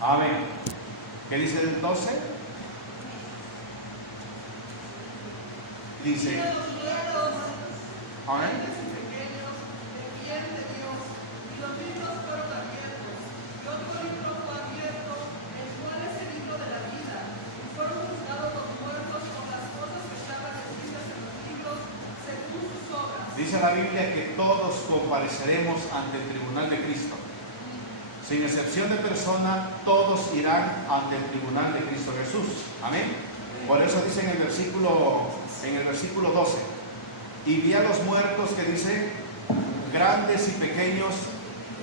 Amén. ¿Qué dice el 12? Dice, amén. Dice la Biblia que todos compareceremos ante el tribunal de Cristo. Sin excepción de persona, todos irán ante el tribunal de Cristo Jesús. Amén. Por eso dice en el versículo 12, y vi a los muertos, que dice, grandes y pequeños,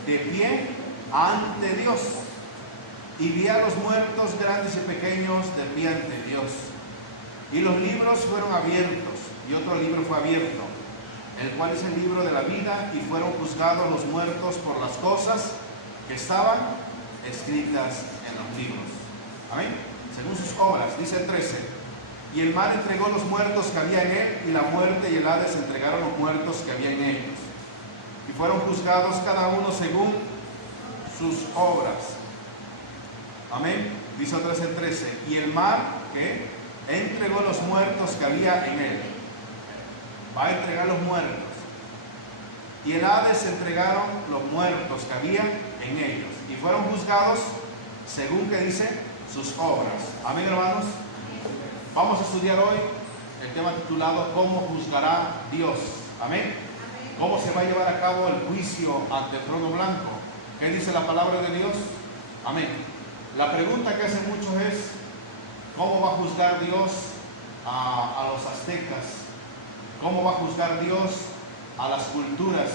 de pie ante Dios. Y vi a los muertos, grandes y pequeños, de pie ante Dios. Y los libros fueron abiertos, y otro libro fue abierto, el cual es el libro de la vida, y fueron juzgados los muertos por las cosas que estaban escritas en los libros. Amén. Según sus obras, dice el 13, y el mar entregó los muertos que había en él, y la muerte y el Hades entregaron los muertos que había en ellos, y fueron juzgados cada uno según sus obras. Amén. Dice otra vez el 13, y el mar que entregó los muertos que había en él. Va a entregar los muertos. Y el Hades entregaron los muertos que había en ellos, y fueron juzgados según que dice sus obras. Amén, hermanos. Vamos a estudiar hoy el tema titulado ¿cómo juzgará Dios? Amén. ¿Cómo se va a llevar a cabo el juicio ante el trono blanco? ¿Qué dice la palabra de Dios? Amén. La pregunta que hacen muchos es ¿cómo va a juzgar Dios a los aztecas? ¿Cómo va a juzgar Dios a las culturas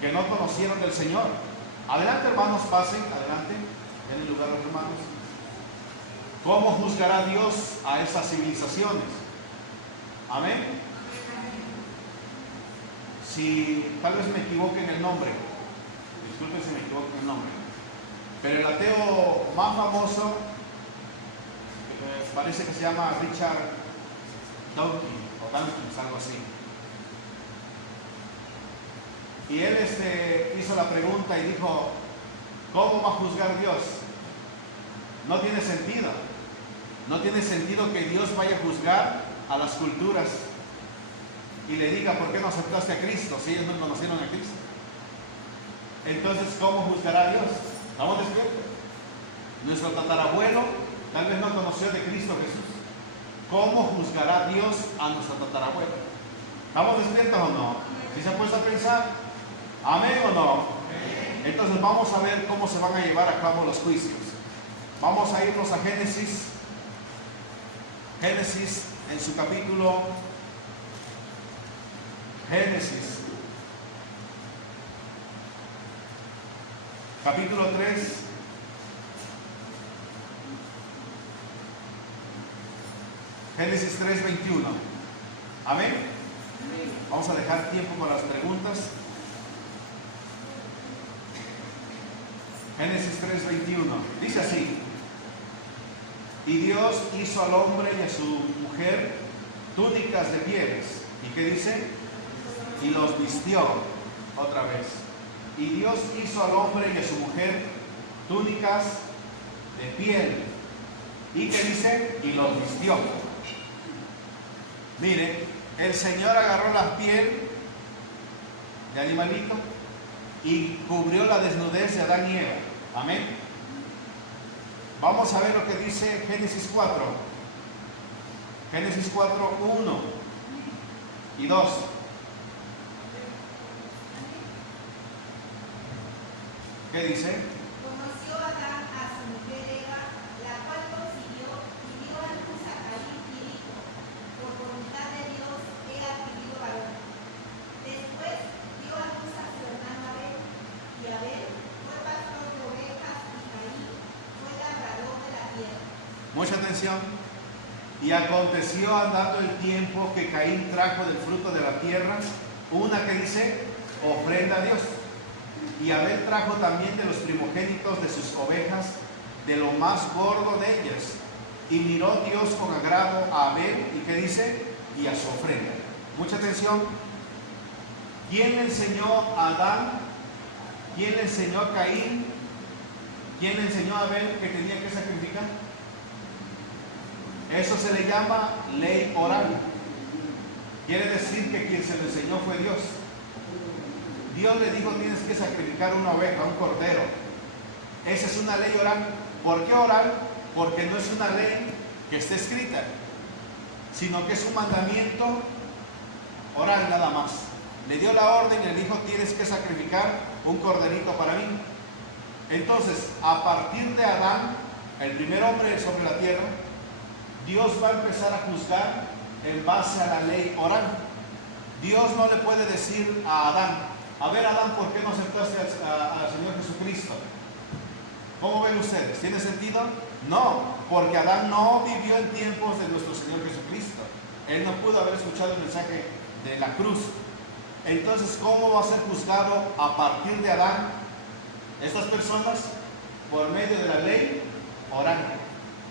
que no conocieron del Señor? Adelante, hermanos, pasen, adelante, en el lugar de los hermanos. ¿Cómo juzgará Dios a esas civilizaciones? Amén. Si tal vez me equivoque en el nombre, disculpen si me equivoco en el nombre, pero el ateo más famoso parece que se llama Richard Dawkins, o Dawkins, algo así. Y él hizo la pregunta y dijo, ¿cómo va a juzgar Dios? No tiene sentido. No tiene sentido que Dios vaya a juzgar a las culturas y le diga, ¿por qué no aceptaste a Cristo si ellos no conocieron a Cristo? Entonces, ¿cómo juzgará a Dios? ¿Estamos despiertos? Nuestro tatarabuelo tal vez no conoció de Cristo Jesús. ¿Cómo juzgará Dios a nuestro tatarabuelo? ¿Estamos despiertos o no? ¿Sí se ha puesto a pensar? ¿Amén o no? Entonces vamos a ver cómo se van a llevar a cabo los juicios. Vamos a irnos a Génesis. Génesis en su capítulo. Génesis. Capítulo 3. Génesis 3:21. Amén. Vamos a dejar tiempo para las preguntas. Génesis 3:21. Dice así. Y Dios hizo al hombre y a su mujer túnicas de pieles. ¿Y qué dice? Y los vistió. Otra vez. Y Dios hizo al hombre y a su mujer túnicas de piel. ¿Y qué dice? Y los vistió. Mire, el Señor agarró la piel de animalito y cubrió la desnudez de Adán y Eva. Amén. Vamos a ver lo que dice Génesis 4. Génesis 4, 1 y 2. ¿Qué dice? Conoció Adán a su mujer Eva, la cual concibió y dio a luz a Caín y dijo, por voluntad de Dios he adquirido varón. Después dio a luz a su hermano Abel, y Abel fue pastor de ovejas y Caín fue labrador de la tierra. Mucha atención. Y aconteció andando el tiempo que Caín trajo del fruto de la tierra una que dice ofrenda a Dios. Y Abel trajo también de los primogénitos de sus ovejas, de lo más gordo de ellas. Y miró Dios con agrado a Abel, ¿y qué dice? Y a su ofrenda. Mucha atención. ¿Quién le enseñó a Adán? ¿Quién le enseñó a Caín ¿Quién le enseñó a Abel que tenía que sacrificar? Eso se le llama ley oral. Quiere decir que quien se lo enseñó fue Dios. Dios le dijo: tienes que sacrificar una oveja, un cordero. Esa es una ley oral. ¿Por qué oral? Porque no es una ley que esté escrita, sino que es un mandamiento oral nada más. Le dio la orden y le dijo: tienes que sacrificar un corderito para mí. Entonces, a partir de Adán, el primer hombre sobre la tierra, Dios va a empezar a juzgar en base a la ley oral. Dios no le puede decir a Adán: a ver, Adán, ¿por qué no aceptaste al Señor Jesucristo? ¿Cómo ven ustedes? ¿Tiene sentido? No, porque Adán no vivió en tiempos de nuestro Señor Jesucristo. Él no pudo haber escuchado el mensaje de la cruz. Entonces, ¿cómo va a ser juzgado a partir de Adán estas personas? Por medio de la ley oral.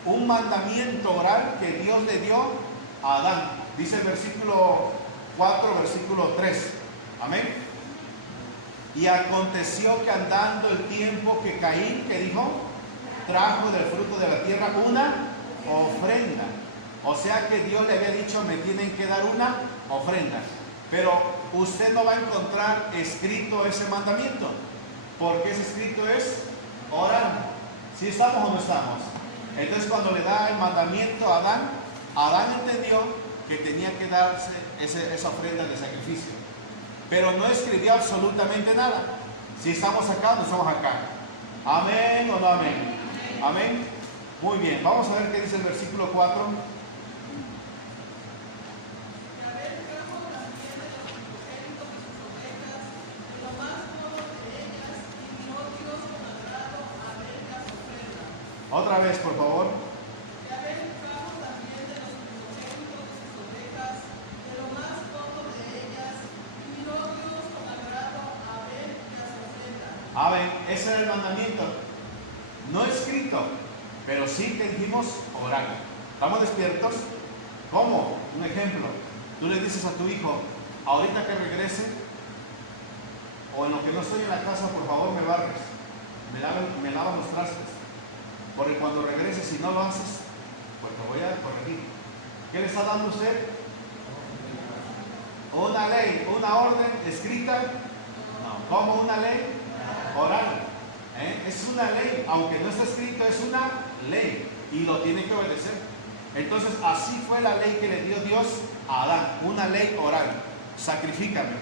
Un mandamiento oral que Dios le dio a Adán. Dice el versículo 4, versículo 3. Amén. Y aconteció que andando el tiempo que Caín, que dijo, trajo del fruto de la tierra una ofrenda. O sea que Dios le había dicho: me tienen que dar una ofrenda. Pero usted no va a encontrar escrito ese mandamiento, porque ese escrito es oral. ¿Sí estamos o no estamos? Entonces, cuando le da el mandamiento a Adán, Adán entendió que tenía que darse esa ofrenda de sacrificio, pero no escribió absolutamente nada. Si estamos acá o no estamos acá. ¿Amén o no amén? Amén. Muy bien, vamos a ver qué dice el versículo 4. Otra vez, por favor. A ver, ese era el mandamiento. No escrito, pero sí que dijimos oral. ¿Estamos despiertos? ¿Cómo? Un ejemplo. Tú le dices a tu hijo: ahorita que regrese, o en lo que no estoy en la casa, por favor me barres, me lavas los trastes. Porque cuando regreses, si no lo haces, pues te voy a corregir. ¿Qué le está dando usted? Una ley, una orden escrita. No, ¿cómo una ley? Oral. Es una ley, aunque no está escrito, es una ley y lo tiene que obedecer. Entonces, así fue la ley que le dio Dios a Adán, una ley oral: sacrifícame.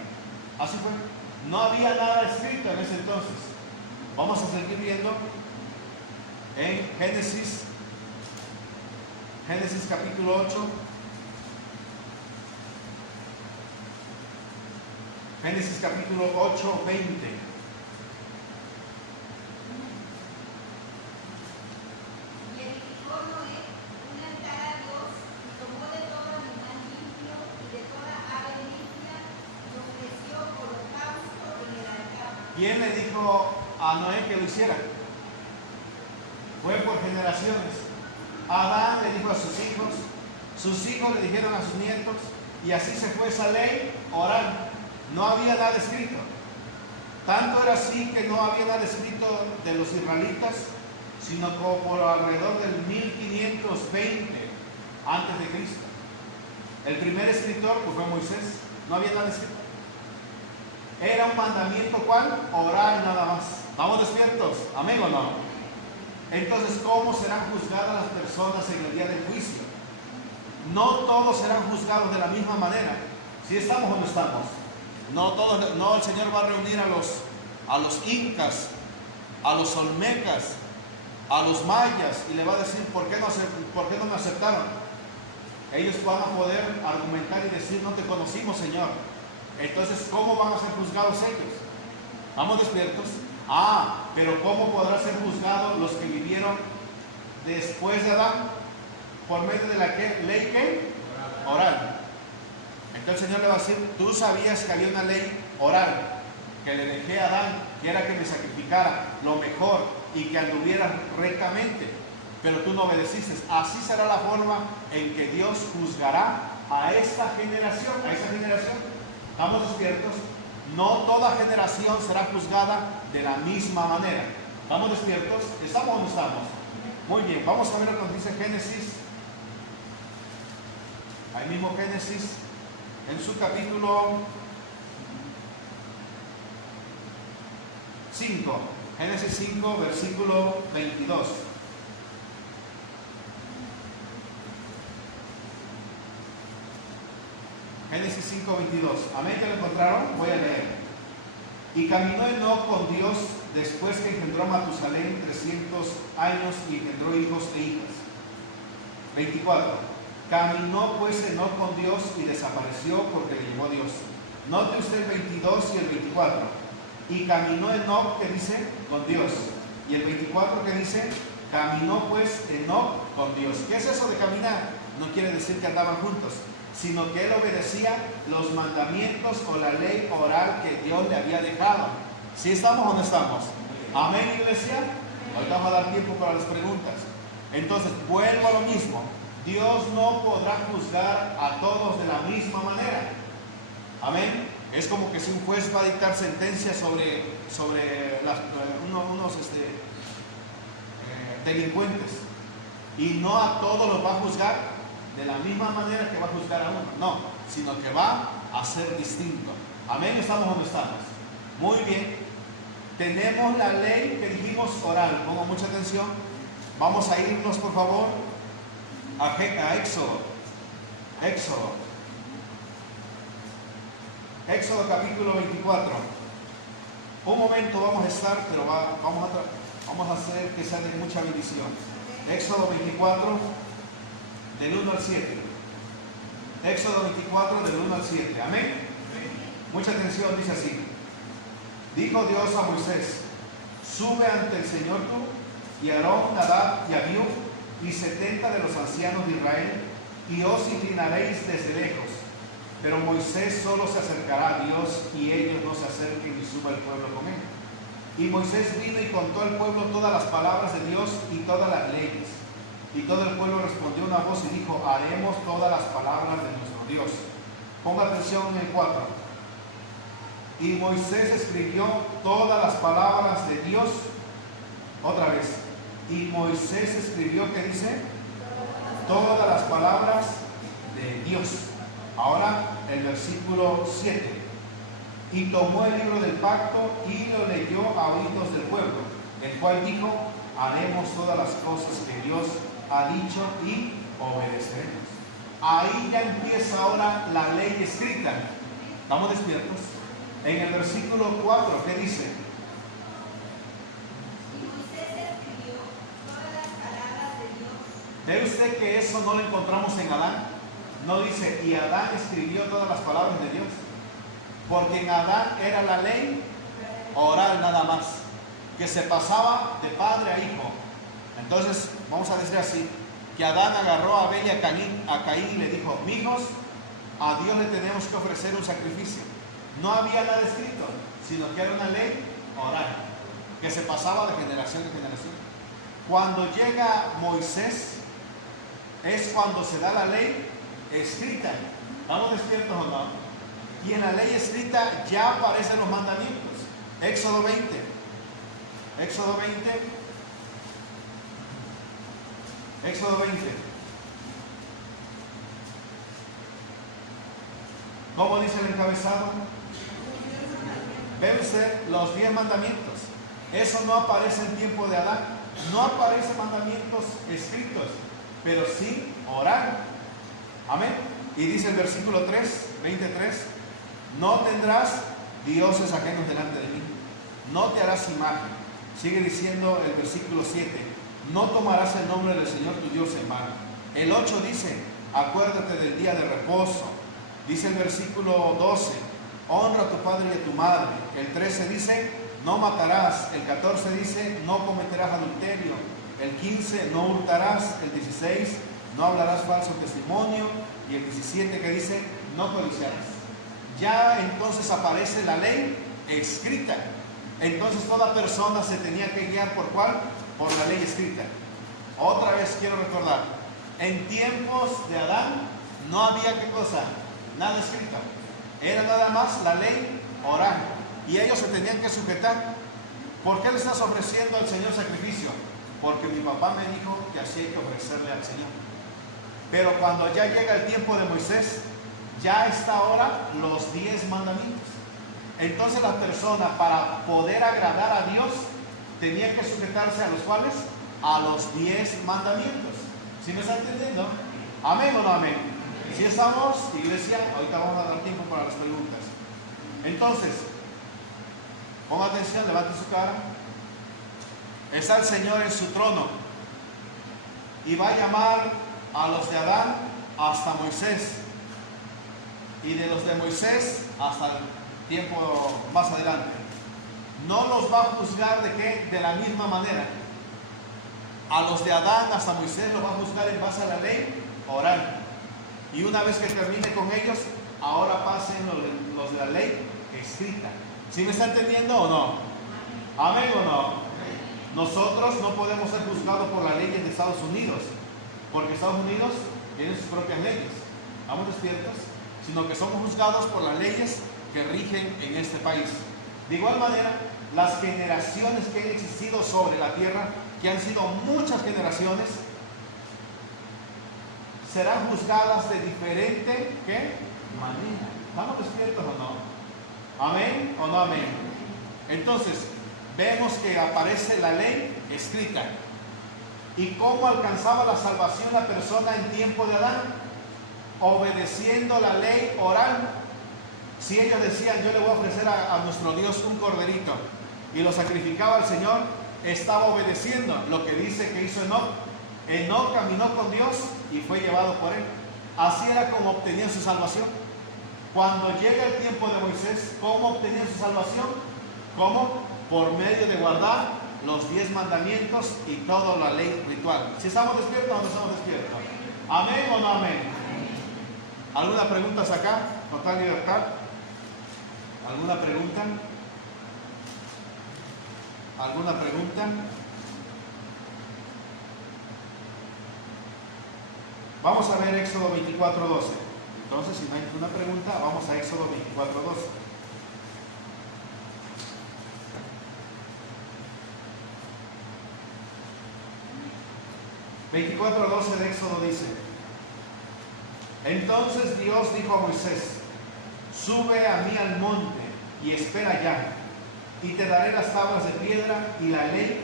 Así fue. No había nada escrito en ese entonces. Vamos a seguir viendo en Génesis capítulo 8. Génesis capítulo 8, 20. Y edificó Noé un altar a Dios, y tomó de todo animal limpio y de toda ave limpia, y ofreció holocausto en el altar. ¿Quién le dijo a Noé que lo hiciera? Fue por generaciones. Adán le dijo a sus hijos le dijeron a sus nietos, y así se fue esa ley oral. No había nada escrito. Tanto era así que no había nada escrito de los israelitas, sino como por alrededor del 1520 antes de Cristo. El primer escritor pues fue Moisés. No había nada escrito. Era un mandamiento, ¿cuál? Oral nada más. ¿Estamos despiertos? ¿Amén o no? Entonces, ¿cómo serán juzgadas las personas en el día del juicio? No todos serán juzgados de la misma manera. ¿Sí estamos o no estamos? No todos, no, el Señor va a reunir a los incas, a los olmecas, a los mayas, y le va a decir: ¿por qué no me aceptaron? Ellos van a poder argumentar y decir: no te conocimos, Señor. Entonces, ¿cómo van a ser juzgados ellos? ¿Vamos despiertos? Pero ¿cómo podrán ser juzgados los que vivieron después de Adán? Por medio de la ley ¿qué? Oral. Entonces el Señor le va a decir: tú sabías que había una ley oral que le dejé a Adán, que era que me sacrificara lo mejor y que anduviera rectamente, pero tú no obedeciste. Así será la forma en que Dios juzgará a esta generación, a esa generación. ¿Estamos despiertos? No toda generación será juzgada de la misma manera. ¿Estamos despiertos? ¿Estamos o no estamos? Muy bien, vamos a ver lo que nos dice Génesis. Ahí mismo Génesis, en su capítulo 5. Génesis 5, versículo 22. Génesis 5, 22. Amén, ¿ya lo encontraron? Voy a leer. Y caminó Enoc con Dios después que engendró a Matusalén 300 años y engendró hijos e hijas. 24. Caminó pues Enoc con Dios y desapareció porque le llevó Dios. Note usted el 22 y el 24. Y caminó Enoc, que dice, con Dios. Y el 24 que dice, caminó pues Enoc con Dios. ¿Qué es eso de caminar? No quiere decir que andaban juntos, sino que él obedecía los mandamientos o la ley oral que Dios le había dejado. ¿Sí estamos o no estamos? Amén, iglesia. Ahorita vamos a dar tiempo para las preguntas. Entonces, vuelvo a lo mismo. Dios no podrá juzgar a todos de la misma manera. Amén. Es como que si un juez va a dictar sentencia sobre unos delincuentes, y no a todos los va a juzgar de la misma manera que va a juzgar a uno, no, sino que va a ser distinto. Amén, ¿estamos o no estamos? Muy bien, tenemos la ley que dijimos oral, pongo mucha atención. Vamos a irnos por favor a Éxodo capítulo 24. Un momento vamos a estar, pero vamos a hacer que sea de mucha bendición. Éxodo 24 del 1 al 7. Éxodo 24 del 1 al 7. Amén. Mucha atención, dice así. Dijo Dios a Moisés: sube ante el Señor tú y Aarón, Nadab y Abiú y 70 de los ancianos de Israel, y os inclinaréis desde lejos. Pero Moisés solo se acercará a Dios, y ellos no se acerquen y suba el pueblo con él. Y Moisés vino y contó al pueblo todas las palabras de Dios y todas las leyes. Y todo el pueblo respondió una voz y dijo: haremos todas las palabras de nuestro Dios. Ponga atención en el 4. Y Moisés escribió todas las palabras de Dios. Otra vez. Y Moisés escribió, ¿qué dice? Todas las palabras de Dios. Ahora el versículo 7. Y tomó el libro del pacto y lo leyó a oídos del pueblo, el cual dijo: haremos todas las cosas que Dios ha dicho y obedeceremos. Ahí ya empieza ahora la ley escrita. ¿Estamos despiertos? En el versículo 4, ¿qué dice? Y Moisés escribió todas las palabras de Dios. ¿Ve usted que eso no lo encontramos en Adán? No dice, y Adán escribió todas las palabras de Dios. Porque en Adán era la ley oral nada más, que se pasaba de padre a hijo. Entonces, vamos a decir así, que Adán agarró a Abel y a Caín y le dijo: mijos, a Dios le tenemos que ofrecer un sacrificio. No había nada escrito, sino que era una ley oral, que se pasaba de generación en generación. Cuando llega Moisés, es cuando se da la ley escrita. ¿Estamos despiertos o no? Y en la ley escrita ya aparecen los mandamientos. Éxodo 20. Éxodo 20. Éxodo 20. ¿Cómo dice el encabezado? Ve usted los 10 mandamientos. Eso no aparece en tiempo de Adán. No aparecen mandamientos escritos, pero sí oral. Amén. Y dice el versículo 3, 23: no tendrás dioses ajenos delante de mí, no te harás imagen. Sigue diciendo el versículo 7: no tomarás el nombre del Señor tu Dios en vano. El 8 dice: acuérdate del día de reposo. Dice el versículo 12: honra a tu padre y a tu madre. El 13 dice: no matarás. El 14 dice: no cometerás adulterio. El 15: no hurtarás. El 16: no hablarás falso testimonio. Y el 17 que dice: no codiciarás. Ya entonces aparece la ley escrita. Entonces toda persona se tenía que guiar ¿por cuál? Por la ley escrita. Otra vez quiero recordar, en tiempos de Adán no había ¿qué cosa? Nada escrito. Era nada más la ley oral. Y ellos se tenían que sujetar. ¿Por qué le estás ofreciendo al Señor sacrificio? Porque mi papá me dijo que así hay que ofrecerle al Señor. Pero cuando ya llega el tiempo de Moisés, ya está ahora los 10 mandamientos. Entonces la persona, para poder agradar a Dios, tenía que sujetarse a los cuales, a los 10 mandamientos. ¿Sí me está entendiendo? ¿Amén o no amén? Si estamos, iglesia, ahorita vamos a dar tiempo para las preguntas. Entonces, ponga atención, levante su cara. Está el Señor en su trono y va a llamar a los de Adán hasta Moisés, y de los de Moisés hasta el tiempo más adelante. No los va a juzgar ¿de qué? De la misma manera. A los de Adán hasta Moisés los va a juzgar en base a la ley oral. Y una vez que termine con ellos, ahora pasen los de la ley escrita. ¿Sí me está entendiendo o no? ¿Amén o no? Nosotros no podemos ser juzgados por las leyes de Estados Unidos, porque Estados Unidos tiene sus propias leyes. ¿Estamos despiertos? Sino que somos juzgados por las leyes que rigen en este país. De igual manera, las generaciones que han existido sobre la tierra, que han sido muchas generaciones, serán juzgadas de diferente ¿qué? Manera. ¿Estamos despiertos o no? ¿Amén o no amén? Entonces, vemos que aparece la ley escrita. ¿Y cómo alcanzaba la salvación la persona en tiempo de Adán? Obedeciendo la ley oral. Si ellos decían, yo le voy a ofrecer a nuestro Dios un corderito, y lo sacrificaba al Señor, estaba obedeciendo lo que dice que hizo Enoc. Enoc caminó con Dios y fue llevado por él. Así era como obtenían su salvación. Cuando llega el tiempo de Moisés, ¿cómo obtenían su salvación? ¿Cómo? Por medio de guardar los 10 mandamientos y toda la ley ritual. ¿Si estamos despiertos o no estamos despiertos? ¿Amén o no amén? ¿Alguna pregunta acá? Total libertad. ¿Alguna pregunta? ¿Alguna pregunta? Vamos a ver Éxodo 24:12. Entonces, si no hay ninguna pregunta, vamos a Éxodo 24:12. de Éxodo dice: entonces Dios dijo a Moisés: sube a mí al monte y espera allá, y te daré las tablas de piedra y la ley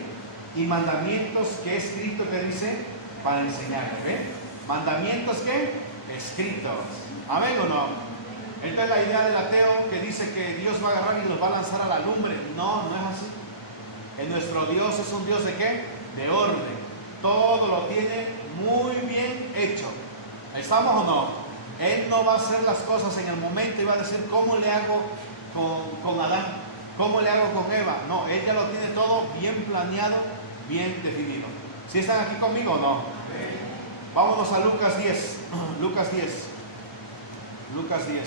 y mandamientos que he escrito, que dice, para enseñarte. ¿Ve? Mandamientos que escritos. ¿Amén o no? Esta es la idea del ateo que dice que Dios va a agarrar y los va a lanzar a la lumbre. No, no es así. En nuestro Dios es un Dios de ¿qué? De orden. Todo lo tiene muy bien hecho. ¿Estamos o no? Él no va a hacer las cosas en el momento y va a decir, ¿cómo le hago con Adán? ¿Cómo le hago con Eva? No, Él ya lo tiene todo bien planeado, bien definido. ¿Sí están aquí conmigo o no? Vámonos a Lucas 10. Lucas 10. Lucas 10.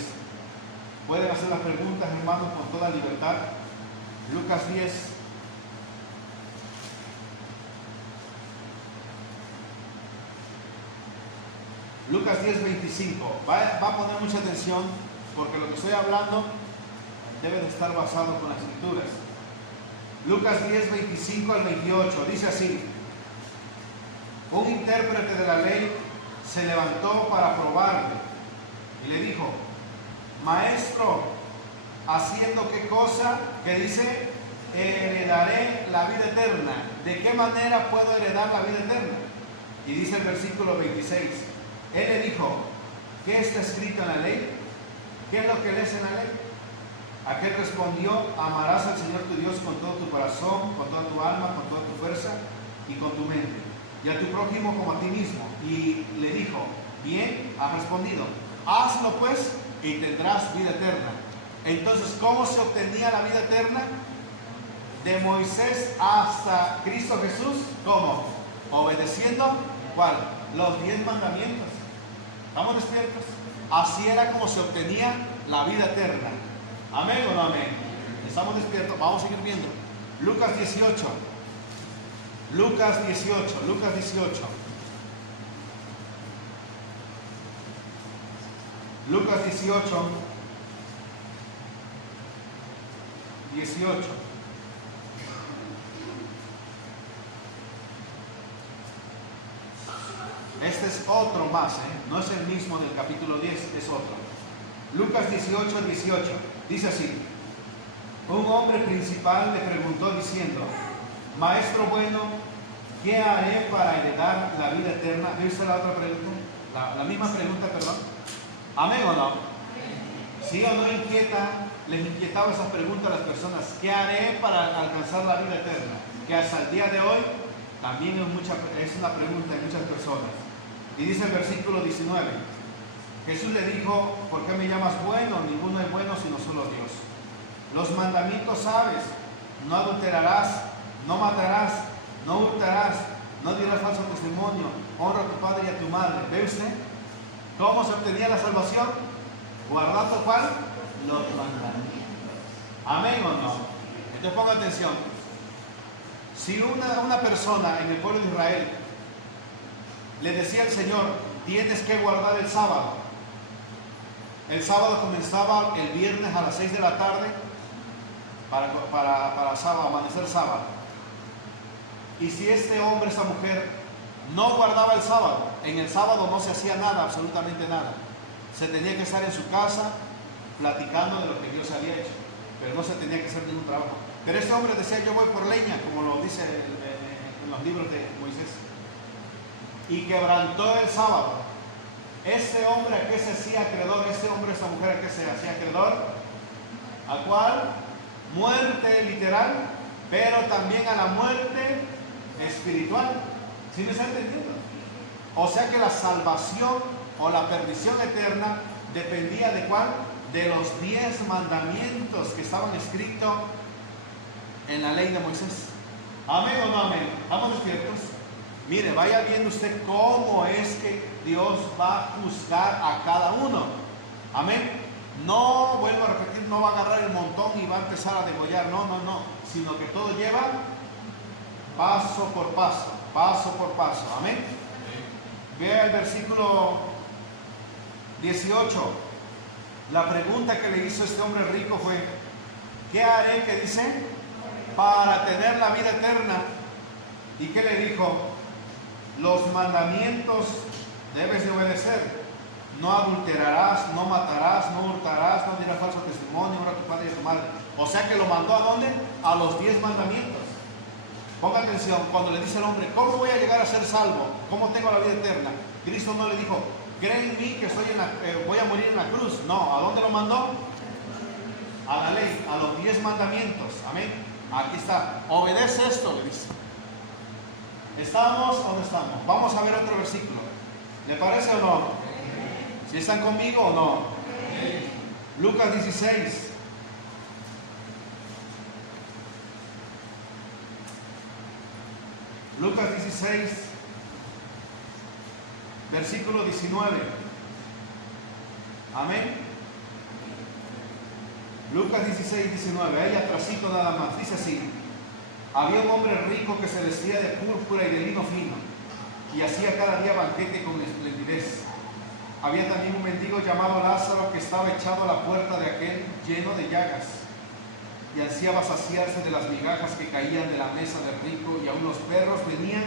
Pueden hacer las preguntas, hermanos, con toda libertad. Lucas 10. Lucas 10:25. Va a poner mucha atención, porque lo que estoy hablando debe de estar basado con las escrituras. Lucas 10:25 al 28. Dice así: un intérprete de la ley se levantó para probarle y le dijo: maestro, ¿haciendo qué cosa? Que dice: heredaré la vida eterna. ¿De qué manera puedo heredar la vida eterna? Y dice el versículo 26: él le dijo: ¿qué está escrito en la ley? ¿Qué es lo que lees en la ley? Aquel respondió: amarás al Señor tu Dios con todo tu corazón, con toda tu alma, con toda tu fuerza y con tu mente, y a tu prójimo como a ti mismo. Y le dijo: bien, has respondido, hazlo pues y tendrás vida eterna. Entonces, ¿cómo se obtenía la vida eterna? De Moisés hasta Cristo Jesús. ¿Cómo? Obedeciendo, ¿cuál? Los 10 mandamientos. ¿Estamos despiertos? Así era como se obtenía la vida eterna. ¿Amén o no amén? ¿Estamos despiertos? Vamos a seguir viendo. Lucas 18. Lucas 18. Lucas 18. Lucas 18. 18. Este es otro más, no es el mismo del capítulo 10, es otro. Lucas 18, 18, dice así: un hombre principal le preguntó diciendo: Maestro bueno, ¿qué haré para heredar la vida eterna? ¿Ve usted la otra pregunta? La misma pregunta, perdón. ¿Amén o no? ¿Sí o no les inquietaba esa pregunta a las personas? ¿Qué haré para alcanzar la vida eterna? Que hasta el día de hoy también es una pregunta de muchas personas. Y dice el versículo 19: Jesús le dijo: ¿por qué me llamas bueno? Ninguno es bueno sino solo Dios. Los mandamientos sabes: no adulterarás, no matarás, no hurtarás, no dirás falso testimonio, honra a tu padre y a tu madre. ¿Ve usted cómo se obtenía la salvación? Guardando ¿cuál? Los mandamientos. ¿Amén o no? Entonces ponga atención. Si una persona en el pueblo de Israel le decía al Señor: tienes que guardar el sábado. El sábado comenzaba el viernes a las 6 de la tarde para sábado, amanecer sábado. Y si este hombre, esa mujer, no guardaba el sábado, en el sábado no se hacía nada, absolutamente nada. Se tenía que estar en su casa platicando de lo que Dios había hecho, pero no se tenía que hacer ningún trabajo. Pero este hombre decía: yo voy por leña, como lo dice en los libros de Moisés, y quebrantó el sábado. Ese hombre a qué se hacía acreedor, ese hombre, esa mujer a qué se hacía acreedor, ¿a cuál? Muerte literal, pero también a la muerte espiritual. ¿Sí me está entendiendo? O sea que la salvación o la perdición eterna dependía de ¿cuál? De los 10 mandamientos que estaban escritos en la ley de Moisés. ¿Amén o no amén? ¿Estamos despiertos? Mire, vaya viendo usted cómo es que Dios va a juzgar a cada uno. Amén. No, vuelvo a repetir, no va a agarrar el montón y va a empezar a degollar. No, sino que todo lleva paso por paso, paso por paso. Amén. Vea el versículo 18. La pregunta que le hizo este hombre rico fue: ¿qué haré, que dice, para tener la vida eterna? ¿Y qué le dijo? Los mandamientos debes de obedecer. No adulterarás, no matarás, no hurtarás, no dirás falso testimonio, honra a tu padre y a tu madre. O sea que lo mandó ¿a dónde? A los 10 mandamientos. Ponga atención, cuando le dice al hombre: ¿cómo voy a llegar a ser salvo? ¿Cómo tengo la vida eterna? Cristo no le dijo: cree en mí que voy a morir en la cruz. No, ¿a dónde lo mandó? A la ley, a los 10 mandamientos. Amén. Aquí está. Obedece esto, le dice. ¿Estamos o no estamos? Vamos a ver otro versículo. ¿Le parece o no? ¿Si están conmigo o no? Lucas 16. Lucas 16, versículo 19. Amén. Lucas 16, 19. Ahí atrasito nada más. Dice así: había un hombre rico que se vestía de púrpura y de lino fino, y hacía cada día banquete con esplendidez. Había también un mendigo llamado Lázaro que estaba echado a la puerta de aquel, lleno de llagas, y ansiaba saciarse de las migajas que caían de la mesa del rico, y aun los perros venían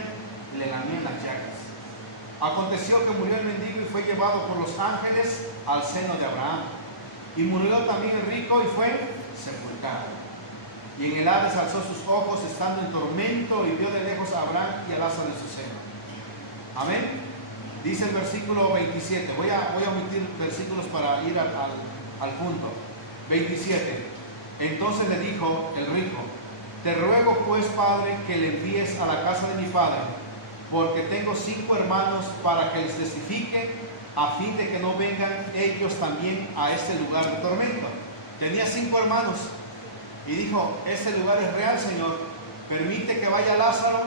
y le lamían las llagas. Aconteció que murió el mendigo y fue llevado por los ángeles al seno de Abraham. Y murió también el rico y fue sepultado. Y en el Hades alzó sus ojos estando en tormento y vio de lejos a Abraham y a Lázaro en su seno. Amén. Dice el versículo 27. Voy a omitir versículos para ir al punto. 27. Entonces le dijo el rico: te ruego pues, Padre, que le envíes a la casa de mi padre, porque tengo 5 hermanos, para que les testifique, a fin de que no vengan ellos también a este lugar de tormento. Tenía 5 hermanos y dijo: este lugar es real, Señor. Permite que vaya Lázaro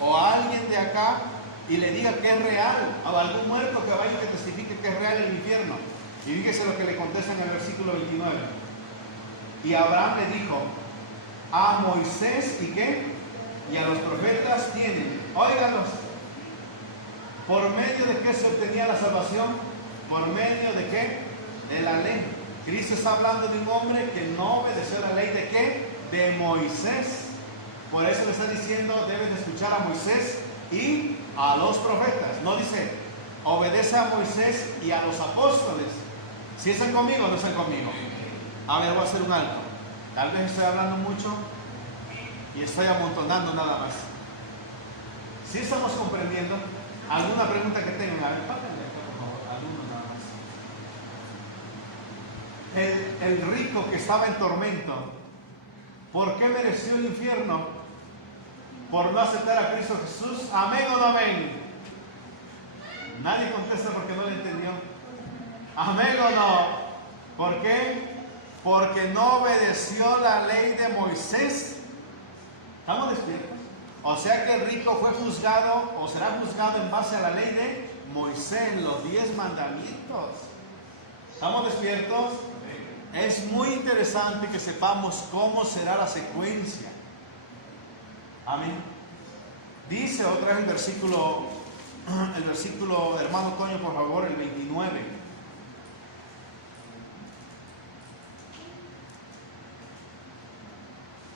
o a alguien de acá y le diga que es real, a algún muerto que vaya y que testifique que es real el infierno. Y fíjese lo que le contesta en el versículo 29. Y Abraham le dijo: a Moisés y qué, y a los profetas tienen, óiganlos. ¿Por medio de qué se obtenía la salvación? ¿Por medio de qué? De la ley. Cristo está hablando de un hombre que no obedeció la ley de qué? De Moisés. Por eso le está diciendo: debes de escuchar a Moisés y a los profetas. No dice, obedece a Moisés y a los apóstoles. Si están conmigo o no están conmigo. A ver, voy a hacer un alto. Tal vez estoy hablando mucho y estoy amontonando nada más. Si estamos comprendiendo, ¿alguna pregunta que tengan? A ver, pásenle acá, por favor, alguno nada más. El rico que estaba en tormento, ¿por qué mereció el infierno? Por no aceptar a Cristo Jesús. ¿Amén o no amén? Nadie contesta porque no le entendió. ¿Amén o no? ¿Por qué? Porque no obedeció la ley de Moisés. ¿Estamos despiertos? O sea que el rico fue juzgado o será juzgado en base a la ley de Moisés, los 10 mandamientos. ¿Estamos despiertos? Es muy interesante que sepamos cómo será la secuencia. Amén. Dice otra vez el versículo, hermano Toño, por favor, el 29.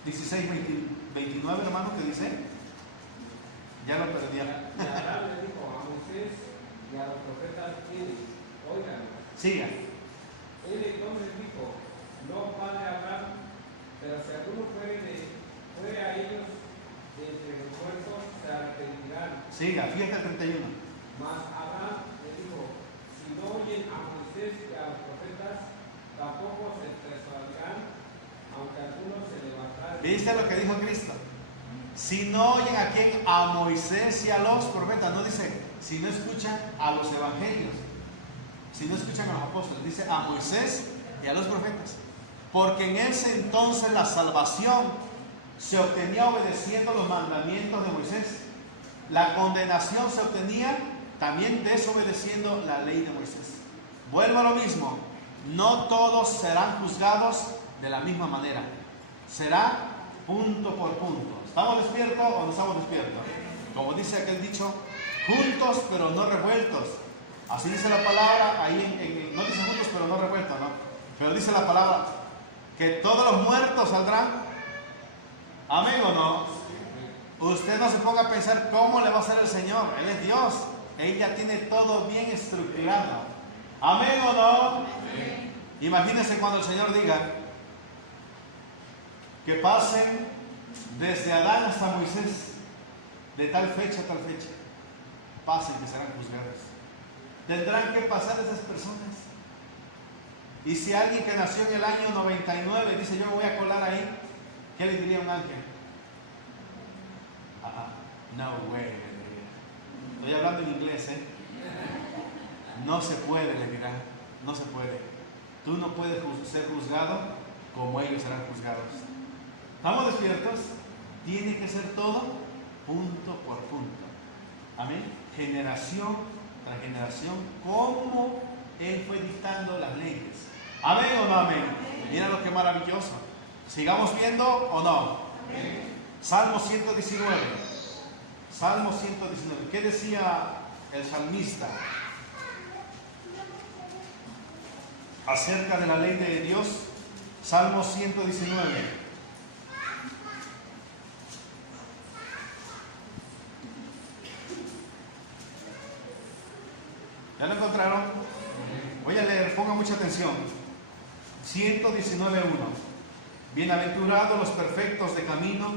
¿16, 29, hermano, qué dice? Ya lo perdí. Y Abraham le dijo a Moisés y a los profetas: oigan. Siga. Él entonces dijo: no, padre Abraham, pero si alguno fuere a ellos de entre los muertos, se arrepentirán. Siga, fíjate el 31. Mas Abraham le dijo: si no oyen a Moisés y a los profetas, tampoco se persuadirán, aunque algunos se levantaran. ¿Viste lo que dijo Cristo? Si no oyen a quién, a Moisés y a los profetas. No dice, si no escuchan a los evangelios, si no escuchan a los apóstoles, dice a Moisés y a los profetas. Porque en ese entonces la salvación se obtenía obedeciendo los mandamientos de Moisés. La condenación se obtenía también desobedeciendo la ley de Moisés. Vuelvo a lo mismo, no todos serán juzgados de la misma manera. Será punto por punto. ¿Estamos despiertos o no estamos despiertos? Como dice aquel dicho, juntos pero no revueltos. Así dice la palabra, ahí no dice juntos pero no revueltos, ¿no? Pero dice la palabra que todos los muertos saldrán. ¿Amén o no? Usted no se ponga a pensar cómo le va a hacer el Señor. Él es Dios. Él ya tiene todo bien estructurado. ¿Amén o no? Amén. Imagínense cuando el Señor diga que pasen desde Adán hasta Moisés, de tal fecha a tal fecha. Pasen, que serán juzgados. Tendrán que pasar esas personas. Y si alguien que nació en el año 99 dice, yo me voy a colar ahí, ¿qué le diría un ángel? No way, le diría. Estoy hablando en inglés, ¿eh? No se puede, le dirá. No se puede. Tú no puedes ser juzgado como ellos serán juzgados. ¿Estamos despiertos? Tiene que ser todo punto por punto. Amén. Generación tras generación, como Él fue dictando las leyes. ¿Amén o no amén? Mira lo que maravilloso. ¿Sigamos viendo o no? Amén. Salmo 119. Salmo 119. ¿Qué decía el salmista acerca de la ley de Dios? Salmo 119. ¿Ya lo encontraron? Voy a leer, pongan mucha atención. 119.1. Bienaventurados los perfectos de camino,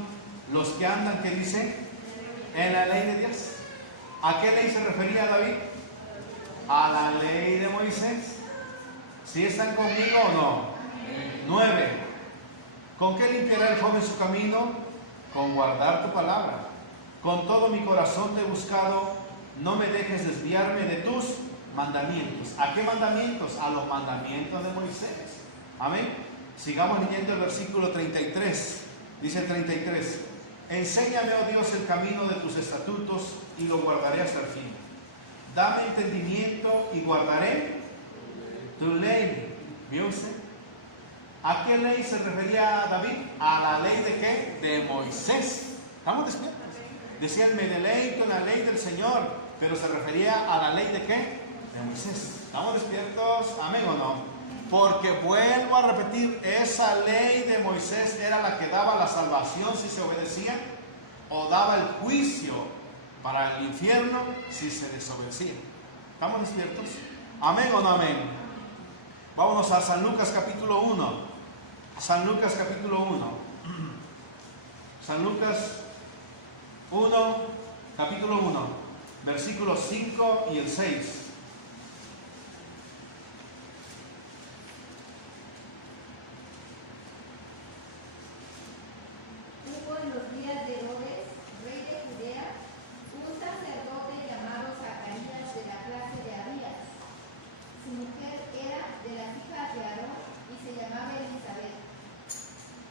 los que andan, ¿qué dice? En la ley de Dios. ¿A qué ley se refería David? A la ley de Moisés. ¿Sí están conmigo o no? 9. ¿Con qué limpiará el joven su camino? Con guardar tu palabra. Con todo mi corazón te he buscado, no me dejes desviarme de tus mandamientos. ¿A qué mandamientos? A los mandamientos de Moisés. Amén. Sigamos leyendo el versículo 33. Dice el 33. Enséñame, oh Dios, el camino de tus estatutos y lo guardaré hasta el fin. Dame entendimiento y guardaré tu ley. ¿Vio usted? ¿A qué ley se refería David? A la ley de ¿qué? De Moisés. ¿Estamos despiertos? Decía, me deleito en la ley del Señor, pero se refería a la ley de ¿qué? De Moisés. ¿Estamos despiertos? ¿Amén o no? Porque vuelvo a repetir, esa ley de Moisés era la que daba la salvación si se obedecía, o daba el juicio para el infierno si se desobedecía. ¿Estamos despiertos? ¿Amén o no amén? Vámonos a San Lucas capítulo 1. San Lucas capítulo 1. San Lucas 1, capítulo 1, versículos 5 y el 6. Hubo en los días de Herodes, rey de Judea, un sacerdote llamado Zacarías de la clase de Abías. Su mujer era de las hijas de Aarón y se llamaba Elizabeth.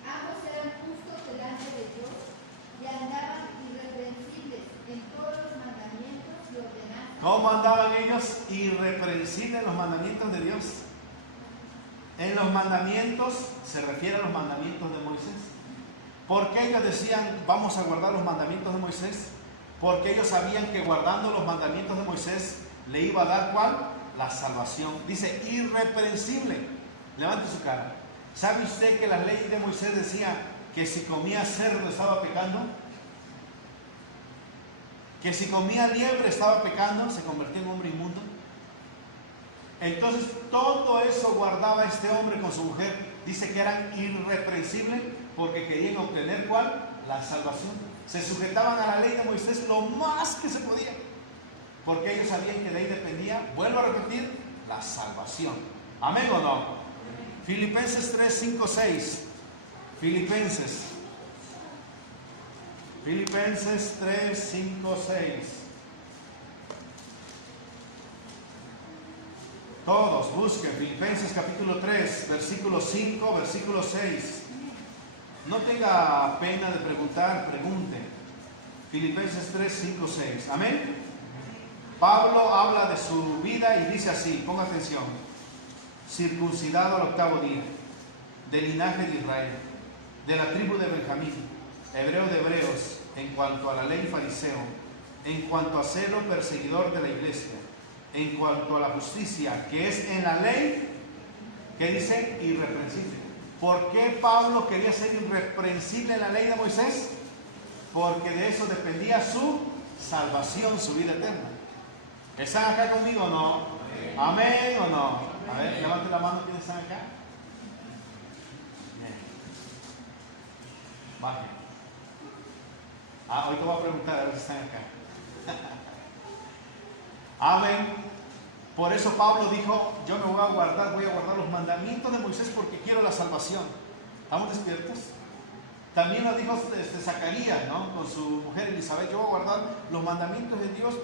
Ambos eran justos delante de Dios y andaban irreprensibles en todos los mandamientos y ordenanzas. ¿Cómo andaban ellos? Irreprensibles en los mandamientos de Dios. En los mandamientos se refiere a los mandamientos de Moisés. ¿Por qué ellos decían vamos a guardar los mandamientos de Moisés? Porque ellos sabían que guardando los mandamientos de Moisés le iba a dar ¿cuál? La salvación. Dice irreprensible. Levante su cara. ¿Sabe usted que las leyes de Moisés decían que si comía cerdo estaba pecando? Que si comía liebre estaba pecando, se convertía en hombre inmundo. Entonces todo eso guardaba este hombre con su mujer. Dice que eran irreprensibles porque querían obtener ¿cuál? La salvación. Se sujetaban a la ley de Moisés lo más que se podía, porque ellos sabían que de ahí dependía, vuelvo a repetir, la salvación. ¿Amén o no? Filipenses 3, 5, 6. Filipenses 3, 5, 6. Todos busquen Filipenses capítulo 3, versículo 5, versículo 6. No tenga pena de preguntar, pregunte. Filipenses 3, 5, 6. Amén. Pablo habla de su vida y dice así, ponga atención. Circuncidado al 8º día, del linaje de Israel, de la tribu de Benjamín, hebreo de hebreos, en cuanto a la ley fariseo, en cuanto a celo perseguidor de la iglesia, en cuanto a la justicia que es en la ley, que dice irreprensible. ¿Por qué Pablo quería ser irreprensible en la ley de Moisés? Porque de eso dependía su salvación, su vida eterna. ¿Están acá conmigo o no? ¿Amén o no? A ver, levante la mano, ¿quiénes están acá? Bien. Baje. Hoy te voy a preguntar a ver si están acá. Amén. Por eso Pablo dijo, yo me voy a guardar los mandamientos de Moisés porque quiero la salvación. ¿Estamos despiertos? También lo dijo Zacarías, ¿no? Con su mujer Elizabeth, yo voy a guardar los mandamientos de Dios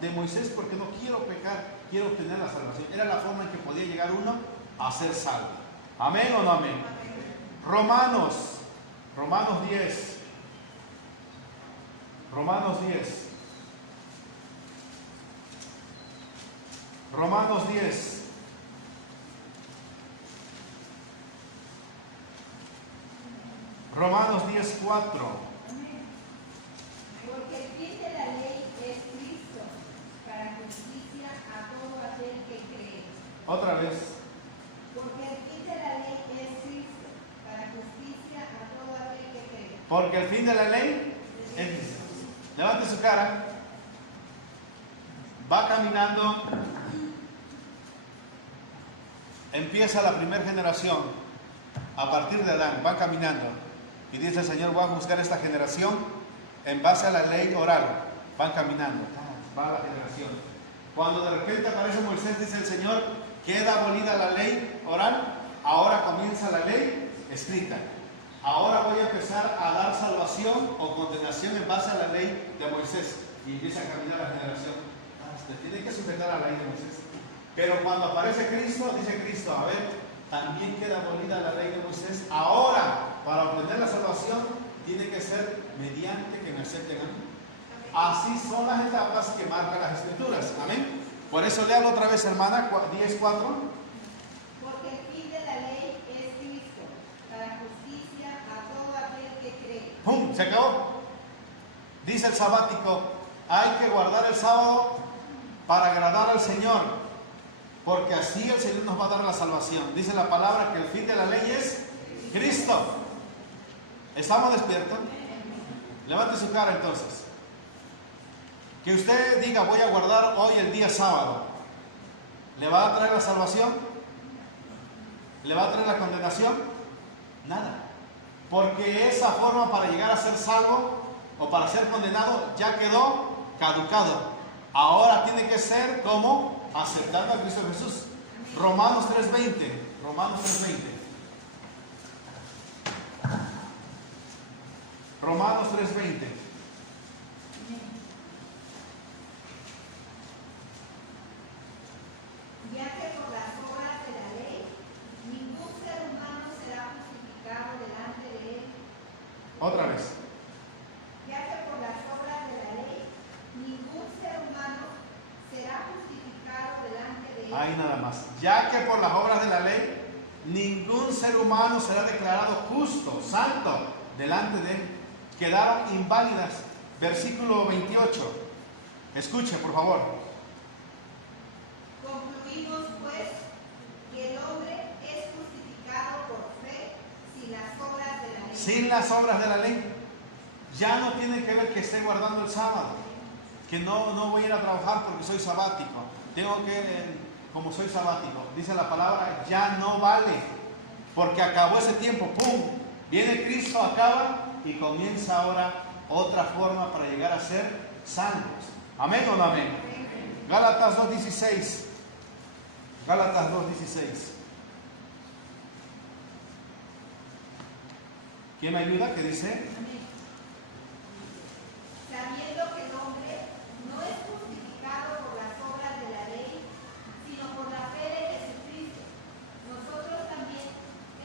de Moisés porque no quiero pecar, quiero obtener la salvación. Era la forma en que podía llegar uno a ser salvo. ¿Amén o no amén? Romanos 10. Romanos 10. Romanos 10. Romanos 10, 4. Porque el fin de la ley es Cristo, para justicia a todo aquel que cree. Otra vez. Porque el fin de la ley es Cristo, para justicia a todo aquel que cree. Porque el fin de la ley es Cristo. Levante su cara. Va caminando. Empieza la primera generación. A partir de Adán, va caminando. Y dice el Señor, voy a buscar esta generación en base a la ley oral. Van caminando. Va la generación. Cuando de repente aparece Moisés, dice el Señor, queda abolida la ley oral. Ahora comienza la ley escrita. Ahora voy a empezar a dar salvación o condenación en base a la ley de Moisés. Y empieza a caminar la generación. Se tiene que sujetar a la ley de Moisés. Pero cuando aparece Cristo, dice Cristo, a ver, también queda abolida la ley de Moisés. Ahora, para obtener la salvación, tiene que ser mediante que me acepten a mí. Así son las etapas que marcan las Escrituras. Amén. Por eso léalo otra vez, hermana, 10:4. Porque el fin de la ley es Cristo, para justicia a todo aquel que cree. ¡Pum! Se acabó. Dice el sabático, hay que guardar el sábado para agradar al Señor. Porque así el Señor nos va a dar la salvación. Dice la palabra que el fin de la ley es Cristo. ¿Estamos despiertos? Levante su cara entonces. Que usted diga, voy a guardar hoy el día sábado, ¿le va a traer la salvación? ¿Le va a traer la condenación? Nada. Porque esa forma para llegar a ser salvo o para ser condenado ya quedó caducado. Ahora tiene que ser como aceptando a Cristo Jesús. Romanos 3:20. Romanos 3:20. Romanos 3:20. Ya que por las obras de la ley, ningún ser humano será justificado delante de él. Otra vez. Ya que por las obras de la ley, ningún ser humano será justificado delante de él. Ahí nada más. Ya que por las obras de la ley, ningún ser humano será declarado justo, santo, delante de él. Quedaron inválidas. Versículo 28. Escuche, por favor. Concluimos pues que el hombre es justificado por fe sin las obras de la ley. Sin las obras de la ley. Ya no tiene que ver que esté guardando el sábado. Que no voy a ir a trabajar porque soy sabático. Tengo que, como soy sabático, dice la palabra, ya no vale. Porque acabó ese tiempo. ¡Pum! Viene Cristo, acaba y comienza ahora otra forma para llegar a ser salvos. ¿Amén o no amén? Gálatas 2:16. Gálatas 2:16. ¿Quién me ayuda? ¿Qué dice? Sabiendo que el hombre no es justificado por las obras de la ley, sino por la fe de Jesucristo. Nosotros también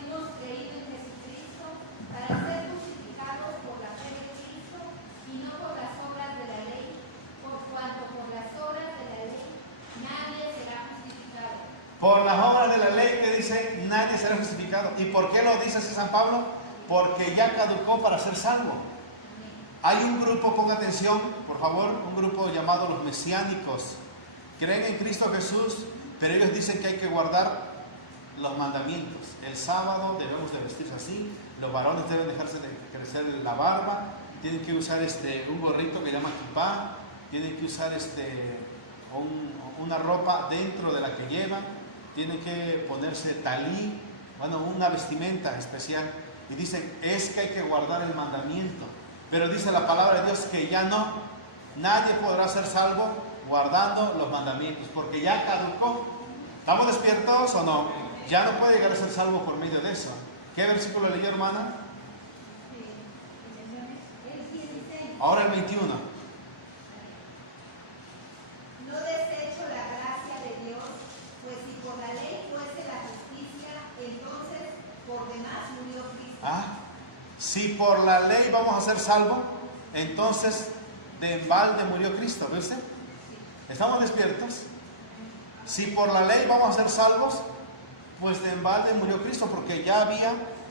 hemos creído en Jesucristo para ser justificados por la fe de Cristo y no por las obras de la ley, por cuanto por las obras de la ley nadie será justificado. Por las obras de la ley que dice, nadie será justificado. ¿Y por qué lo dice así San Pablo? Porque ya caducó para ser salvo. Hay un grupo, ponga atención, por favor, un grupo llamado los mesiánicos. Creen en Cristo Jesús, pero ellos dicen que hay que guardar los mandamientos. El sábado debemos de vestirse así, los varones deben dejarse de crecer la barba, tienen que usar un gorrito que llama kipá, tienen que usar una ropa dentro de la que llevan, tienen que ponerse talí, bueno, una vestimenta especial. Y dicen, es que hay que guardar el mandamiento. Pero dice la palabra de Dios que ya no, nadie podrá ser salvo guardando los mandamientos, porque ya caducó. ¿Estamos despiertos o no? Ya no puede llegar a ser salvo por medio de eso. ¿Qué versículo leyó, hermana? Ahora el 21. No desecho la gracia de Dios, pues si por la ley fuese la justicia, entonces por demás murió Cristo. Si por la ley vamos a ser salvos, entonces de en balde murió Cristo, ¿viste? ¿Estamos despiertos? Si por la ley vamos a ser salvos, pues de en balde murió Cristo, porque ya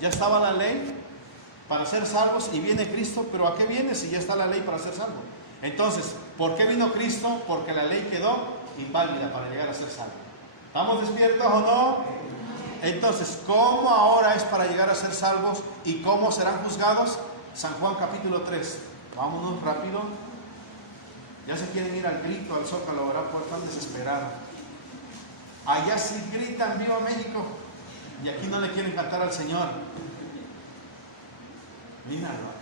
estaba la ley para ser salvos y viene Cristo, pero ¿a qué viene si ya está la ley para ser salvos? Entonces, ¿por qué vino Cristo? Porque la ley quedó inválida para llegar a ser salvo. ¿Estamos despiertos o no? Entonces, ¿cómo ahora es para llegar a ser salvos y cómo serán juzgados? San Juan capítulo 3. Vámonos rápido. Ya se quieren ir al grito, al zócalo, ¿verdad? Por tan desesperado. Allá sí gritan ¡Viva México! Y aquí no le quieren cantar al Señor. Míralo.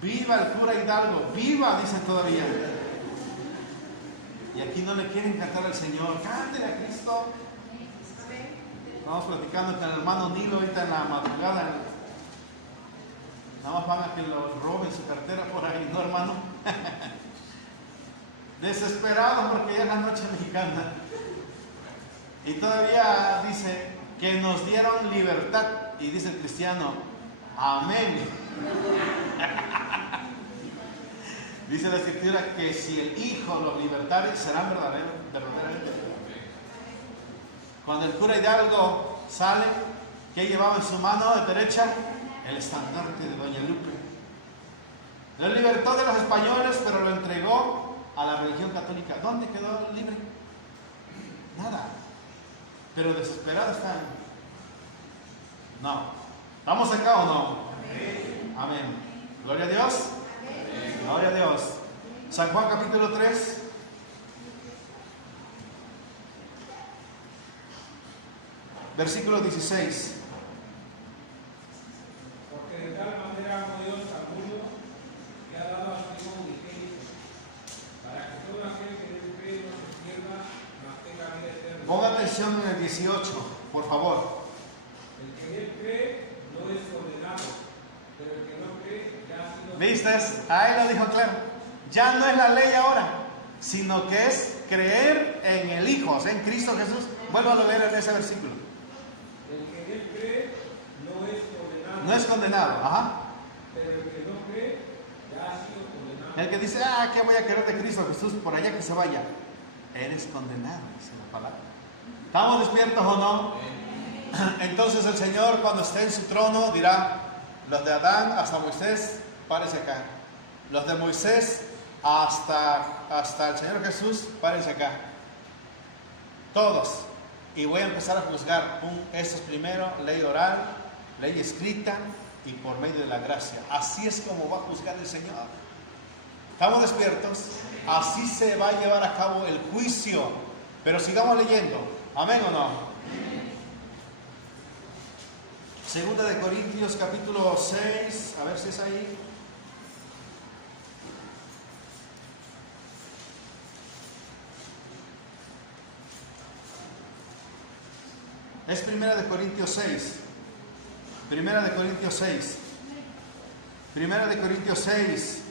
¡Viva el cura Hidalgo! ¡Viva! Dicen todavía. Y aquí no le quieren cantar al Señor. ¡Cántele a Cristo! Estamos platicando con el hermano Nilo ahorita en la madrugada. Nada más van a que lo roben su cartera por ahí, ¿no, hermano? Desesperado porque ya es la noche mexicana. Y todavía dice que nos dieron libertad. Y dice el cristiano, amén. Dice la escritura que si el Hijo los libertare, serán verdaderamente. Cuando el cura Hidalgo sale, ¿qué llevaba en su mano derecha? El estandarte de Doña Lupe. Lo libertó de los españoles, pero lo entregó a la religión católica. ¿Dónde quedó libre? Nada. Pero desesperado están. No. ¿Estamos acá o no? Amén. Gloria a Dios. Gloria a Dios. San Juan capítulo 3. Versículo 16. Porque de tal manera amó Dios al mundo que ha dado a su Hijo unigénito, para que todo aquel que en él cree no se pierda, mas tenga vida eterna. Ponga atención en el 18, por favor. El que en él cree no es condenado, pero el que no cree ya ha sido. ¿Viste? Ahí lo dijo claro. Ya no es la ley ahora, sino que es creer en el Hijo, o sea, en Cristo Jesús. Vuélvalo a leer en ese versículo. El que en él cree no es condenado. No es condenado, ajá. Pero el que no cree ya ha sido condenado. El que dice, ¿qué voy a querer de Cristo Jesús? Por allá que se vaya. Eres condenado, dice la palabra. ¿Estamos despiertos o no? Entonces el Señor, cuando esté en su trono, dirá: los de Adán hasta Moisés, párense acá. Los de Moisés hasta el Señor Jesús, párense acá. Todos. Y voy a empezar a juzgar. Esto es primero ley oral, ley escrita y por medio de la gracia. Así es como va a juzgar el Señor. ¿Estamos despiertos? Así se va a llevar a cabo el juicio. Pero sigamos leyendo. ¿Amén o no? Segunda de Corintios capítulo 6. A ver si es ahí. Es Primera de Corintios 6. Primera de Corintios 6. Primera de Corintios 6.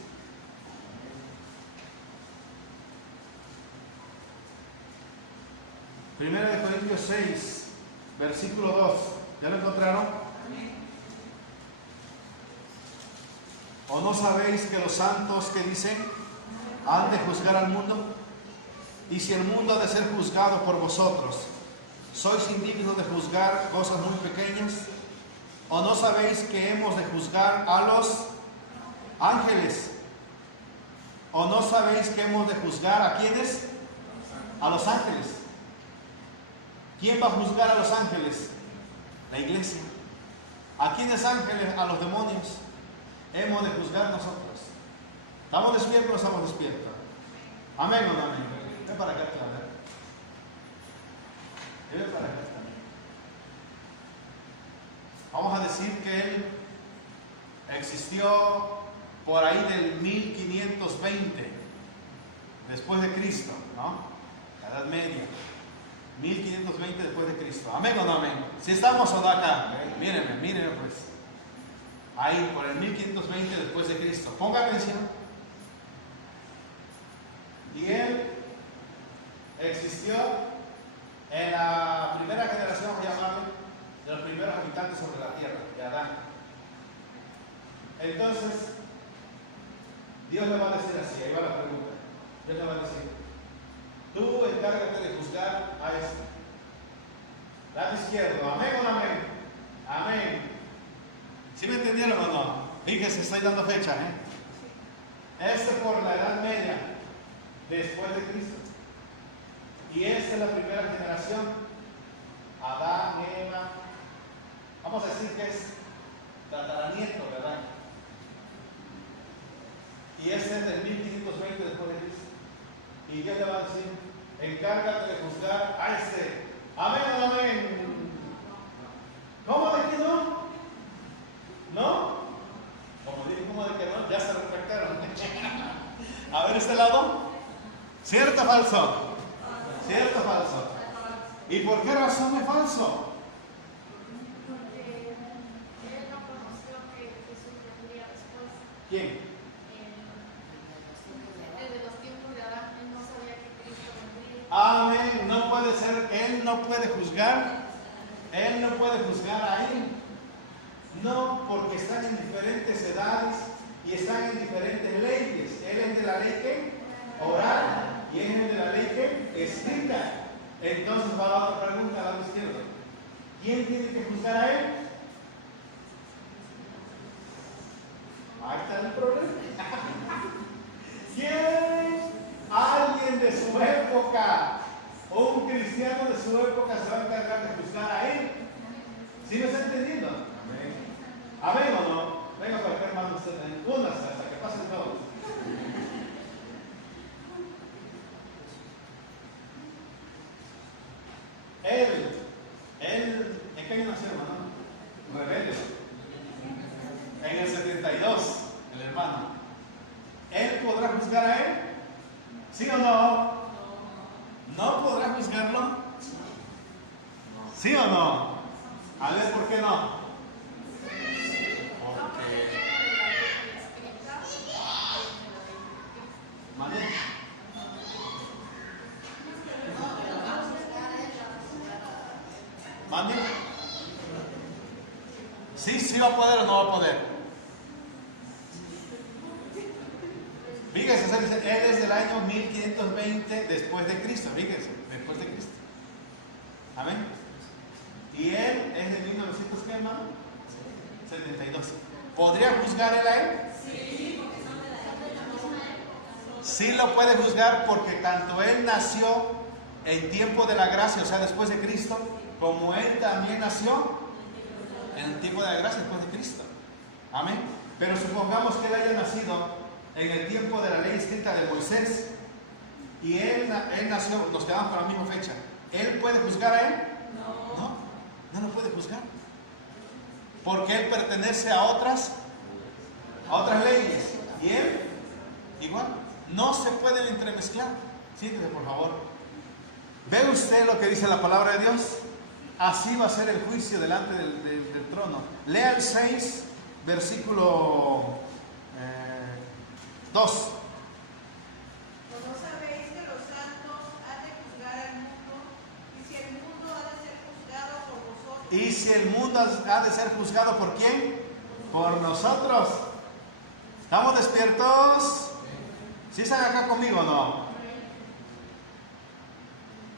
Primera de Corintios 6, versículo 2. ¿Ya lo encontraron? ¿O no sabéis que los santos que dicen han de juzgar al mundo? Y si el mundo ha de ser juzgado por vosotros, ¿sois indignos de juzgar cosas muy pequeñas? ¿O no sabéis que hemos de juzgar a los ángeles? ¿O no sabéis que hemos de juzgar a quiénes? A los ángeles. ¿Quién va a juzgar a los ángeles? La iglesia. ¿A quiénes ángeles? A los demonios. Hemos de juzgar nosotros. ¿Estamos despiertos o no estamos despiertos? ¿Amén o no amén? Ven para acá, Clara. Ven para acá también. Vamos a decir que Él existió por ahí del 1520 después de Cristo, ¿no? La Edad Media. 1520 después de Cristo. ¿Amén o no amén? Si estamos o no acá. Mírenme pues. Ahí, por el 1520 después de Cristo. Ponga atención. Y Él existió en la primera generación, vamos a llamarlo, de los primeros habitantes sobre la tierra, de Adán. Entonces, Dios le va a decir así, ahí va la pregunta. Dios le va a decir: tú encárgate de juzgar a este. Lado izquierdo. ¿Amén o no amén? Amén. ¿Sí me entendieron o no? Fíjense, estoy dando fecha, Este por la Edad Media, después de Cristo. Y esta es la primera generación. Adán, Eva. Vamos a decir que es tataranieto, ¿verdad? Y este es del 1520 después de Cristo. Y Dios le va a decir: encárgate de juzgar a este. ¿Amén o no amén? ¿Cómo de que no? ¿No? Como dije, ¿cómo de que no? Ya se retractaron. A ver este lado. ¿Cierto o falso? ¿Cierto o falso? ¿Y por qué razón es falso? Porque él no conoció que Jesús vendría después. ¿Quién? Desde los tiempos de Adán, él no sabía que Cristo vendría. Amén. No puede ser, Él no puede juzgar. Él no puede juzgar a Él. No, porque están en diferentes edades y están en diferentes leyes. Él es de la ley que oral y él es de la ley que escrita. Entonces va la otra pregunta al lado izquierdo. ¿Quién tiene que juzgar a Él? Ahí está el problema. ¿Quién? Alguien de su época, un cristiano de su época, se va a encargar de juzgar a Él. ¿Sí me está entendiendo? Amén. ¿Amén o no? Venga para acá, hermano, usted. Unas hasta que pasen todos. ¿En qué año nació, hermano? Rebelde. En el 72, el hermano. ¿Él podrá juzgar a él? ¿Sí o no? ¿No podrá juzgarlo? ¿Sí o no? A ver, ¿por qué no? Porque... ¿Mande? ¿Mande? ¿Sí va a poder o no va a poder? Fíjese, él es del año 1520 después de Cristo, fíjese, después de Cristo. Amén. Y él es de 1900, ¿qué, hermano? 72. ¿Podría juzgar él a él? Sí lo puede juzgar, porque tanto él nació en tiempo de la gracia, o sea, después de Cristo, como él también nació en el tiempo de la gracia, después de Cristo. Amén. Pero supongamos que él haya nacido en el tiempo de la ley escrita de Moisés, y él nació, nos quedamos con la misma fecha. ¿Él puede juzgar a él? No lo puede juzgar, porque él pertenece a otras leyes, y él igual. No se pueden entremezclar. Siéntese, por favor. ¿Ve usted lo que dice la palabra de Dios? Así va a ser el juicio delante del trono. Lea el 6, versículo 2. ¿O no sabéis que los santos han de juzgar al mundo? Y si el mundo ha de ser juzgado por vosotros. ¿Y si el mundo ha de ser juzgado por quién? Por nosotros. ¿Estamos despiertos? ¿Sí están acá conmigo o no?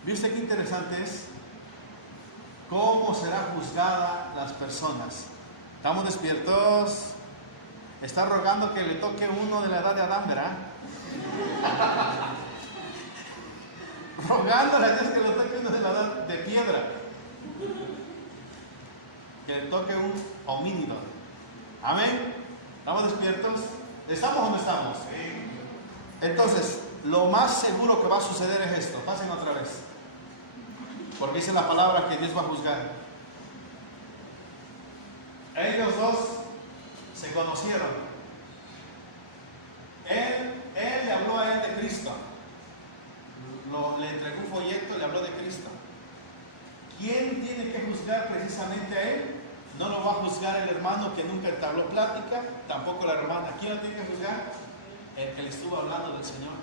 ¿Vio usted qué interesante es? ¿Cómo será juzgada las personas? ¿Estamos despiertos? Está rogando que le toque uno de la edad de Adán, ¿verdad? Rogándole a Dios que le toque uno de la edad de piedra. Que le toque un homínido. Amén. ¿Estamos despiertos? ¿Estamos o no estamos? Entonces, lo más seguro que va a suceder es esto. Pasen otra vez. Porque dice la palabra que Dios va a juzgar. Ellos dos se conocieron. Él le habló a él de Cristo. Le entregó un folleto y le habló de Cristo. ¿Quién tiene que juzgar precisamente a él? No lo va a juzgar el hermano que nunca entabló plática, tampoco la hermana. ¿Quién lo tiene que juzgar? El que le estuvo hablando del Señor.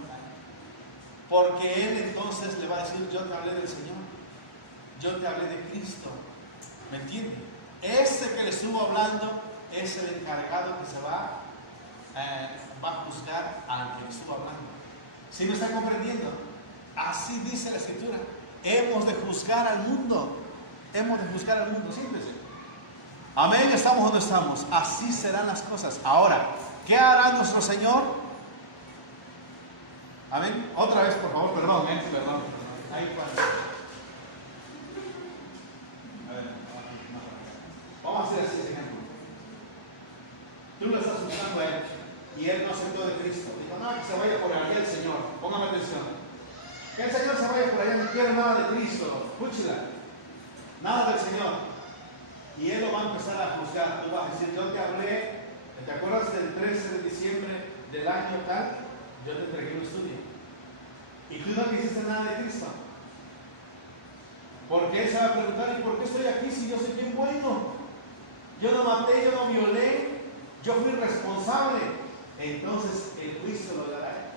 Porque él entonces le va a decir: yo te hablé del Señor, yo te hablé de Cristo. ¿Me entiende? Ese que le estuvo hablando es el encargado que se va a juzgar al que le estuvo hablando. ¿Sí me está comprendiendo? Así dice la Escritura. Hemos de juzgar al mundo. Hemos de juzgar al mundo. Siéntese. Amén. ¿Estamos donde estamos? Así serán las cosas. Ahora, ¿qué hará nuestro Señor? Amén. Otra vez, por favor, perdón. Ahí pasa. A ver, vamos a hacer así ese ejemplo. Tú lo estás buscando a él y él no aceptó de Cristo. Dijo: no, que se vaya por allá el Señor. Póngame atención. Que el Señor se vaya por allá, no quiere nada de Cristo. Escúchela. Nada del Señor. Y él lo va a empezar a juzgar. Tú vas a decir: yo te hablé, ¿te acuerdas del 13 de diciembre del año tal? Yo te entregué un estudio. Y tú no quisiste nada de Cristo. Porque él se va a preguntar: ¿y por qué estoy aquí si yo soy bien bueno? Yo no maté, yo no violé, yo fui responsable. Entonces el juicio lo dará.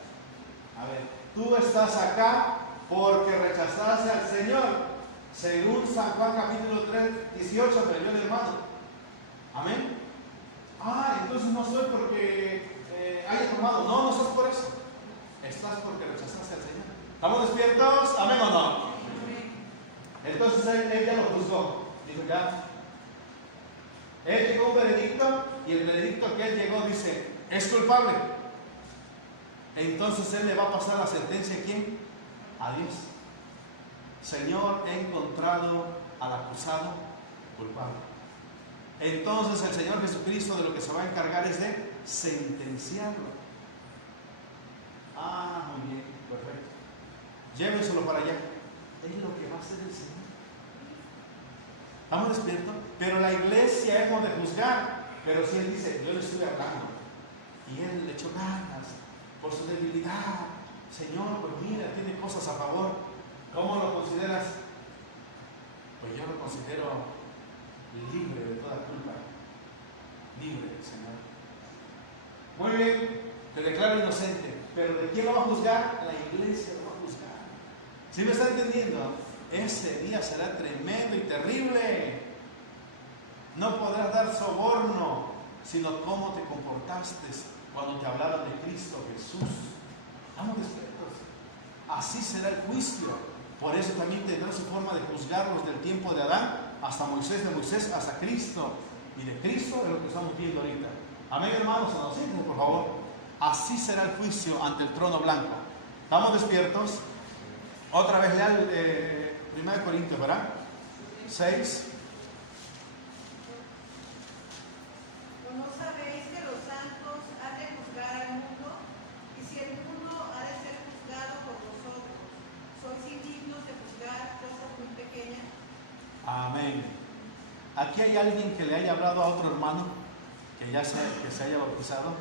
A ver, tú estás acá porque rechazaste al Señor. Según San Juan capítulo 3, 18, pero yo el hermano. Amén. Entonces no soy porque haya tomado. No, no estás por eso. Estás porque rechazaste al Señor. ¿Estamos despiertos? ¿Amén o no? Entonces él ya lo juzgó. Dijo: ya. Él llegó a un veredicto, y el veredicto que él llegó dice: es culpable. Entonces él le va a pasar la sentencia ¿a quién? A Dios. Señor, he encontrado al acusado culpable. Entonces el Señor Jesucristo de lo que se va a encargar es de sentenciarlo. Muy bien, perfecto. Llévenselo para allá. Es lo que va a hacer el Señor. ¿Estamos despiertos? Pero la iglesia hemos de juzgar. Pero si él dice, yo le estuve hablando y él le echó ganas por su debilidad, Señor, pues mira, tiene cosas a favor, ¿cómo lo consideras? Pues yo lo considero libre de toda culpa. Libre, Señor. Muy bien, te declaro inocente, pero ¿de quién lo va a juzgar? La iglesia lo va a juzgar. ¿Sí me está entendiendo? Ese día será tremendo y terrible. No podrás dar soborno, sino cómo te comportaste cuando te hablaron de Cristo Jesús. Estamos despiertos. Así será el juicio. Por eso también tendrá su forma de juzgarlos del tiempo de Adán hasta Moisés, de Moisés hasta Cristo. Y de Cristo es lo que estamos viendo ahorita. Amén, hermanos, nos sienten, por favor. Así será el juicio ante el trono blanco. ¿Estamos despiertos? Otra vez ya el 1 Corintios, ¿verdad? 6. ¿O no sabéis que los santos han de juzgar al mundo? Y si el mundo ha de ser juzgado por vosotros, ¿sois indignos de juzgar cosas muy pequeñas? Amén. Aquí hay alguien que le haya hablado a otro hermano que ya se haya bautizado.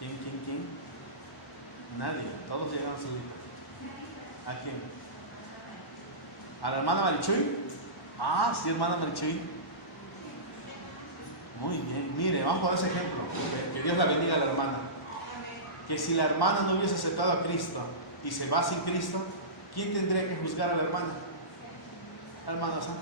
¿Quién? Nadie. Todos llegan a su vida. ¿A quién? ¿A la hermana Marichuy? Ah, sí, hermana Marichuy. Muy bien. Mire, vamos a ese ejemplo. Que Dios la bendiga a la hermana. Que si la hermana no hubiese aceptado a Cristo y se va sin Cristo, ¿quién tendría que juzgar a la hermana? La hermana Santa.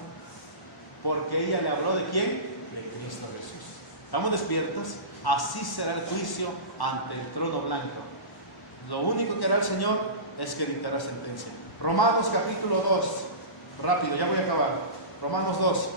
Porque ella le habló ¿de quién? De Cristo Jesús. ¿Estamos despiertos? Así será el juicio ante el trono blanco. Lo único que hará el Señor es que dictará sentencia. Romanos capítulo 2. Rápido, ya voy a acabar. Romanos 2.